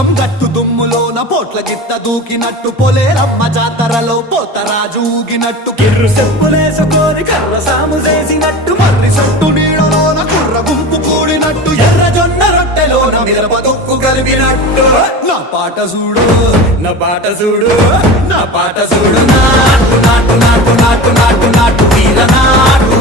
పోచం గట్టు దుమ్ములోన పోట్ల గిత్త దూకినట్టు పొలేరమ్మ జాతరలో పోతరాజు ఊగినట్టు కిర్రు చెప్పులేసుకొని కర్ర సాము చేసినట్టు మర్రి సొట్టు నీడలోన కుర్ర గుంపు కూడినట్టు ఎర్ర జొన్న రొట్టెలోన మిరప దుక్కు కలిపినట్టు నా పాట చూడు నా పాట చూడు నా పాట చూడు నాటు నాటు నాటు నాటు నాటు నాటు వీర నాటు